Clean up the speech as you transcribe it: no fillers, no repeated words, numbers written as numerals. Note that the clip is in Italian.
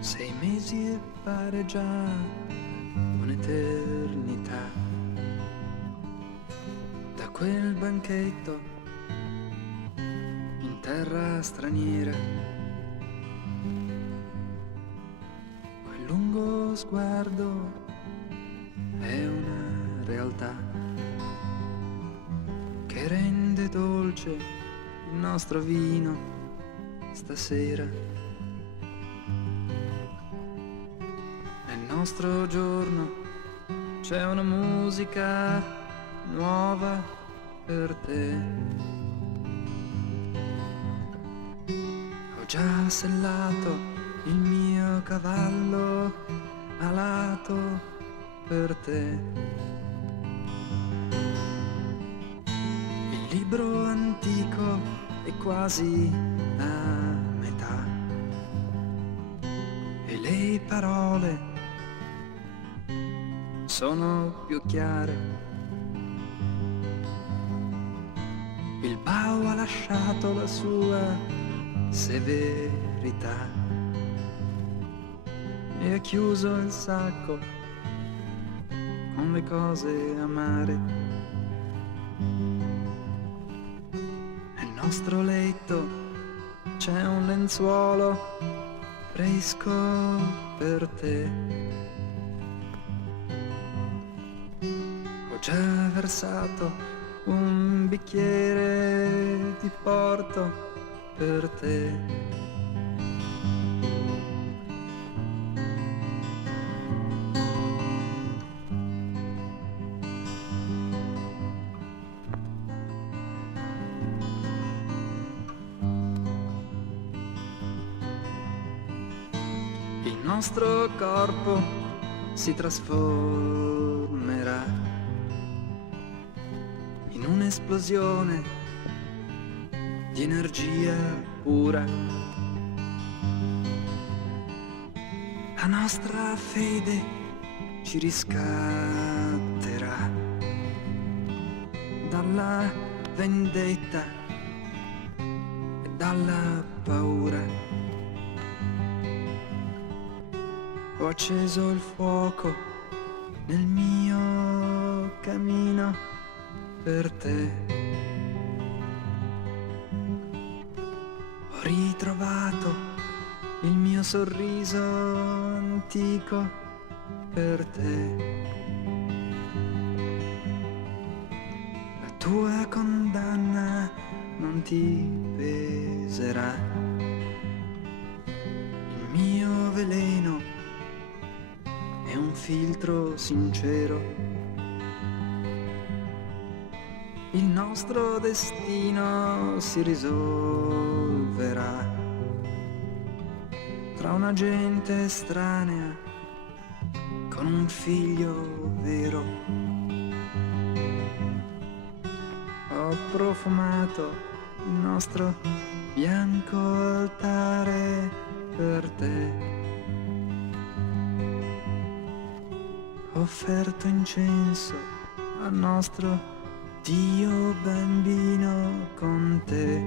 6 mesi e pare già un'eternità. Da quel banchetto in terra straniera, quel lungo sguardo è una realtà che rende dolce il nostro vino stasera. Nel nostro giorno c'è una musica nuova per te. Ho già sellato il mio cavallo alato per te. Il libro antico è quasi a metà e le parole sono più chiare. Il Bao ha lasciato la sua severità e ha chiuso il sacco con le cose amare. Nel nostro letto c'è un lenzuolo fresco per te. Ho già versato un bicchiere di porto per te. Il nostro corpo si trasformerà in un'esplosione di energia pura. La nostra fede ci riscatterà dalla vendetta e dalla paura. Ho acceso il fuoco nel mio cammino per te. Ho ritrovato il mio sorriso antico per te. La tua condanna non ti peserà. Il mio veleno è un filtro sincero. Il nostro destino si risolverà tra una gente estranea con un figlio vero. Ho profumato il nostro bianco altare per te. Ho offerto incenso al nostro Dio bambino con te.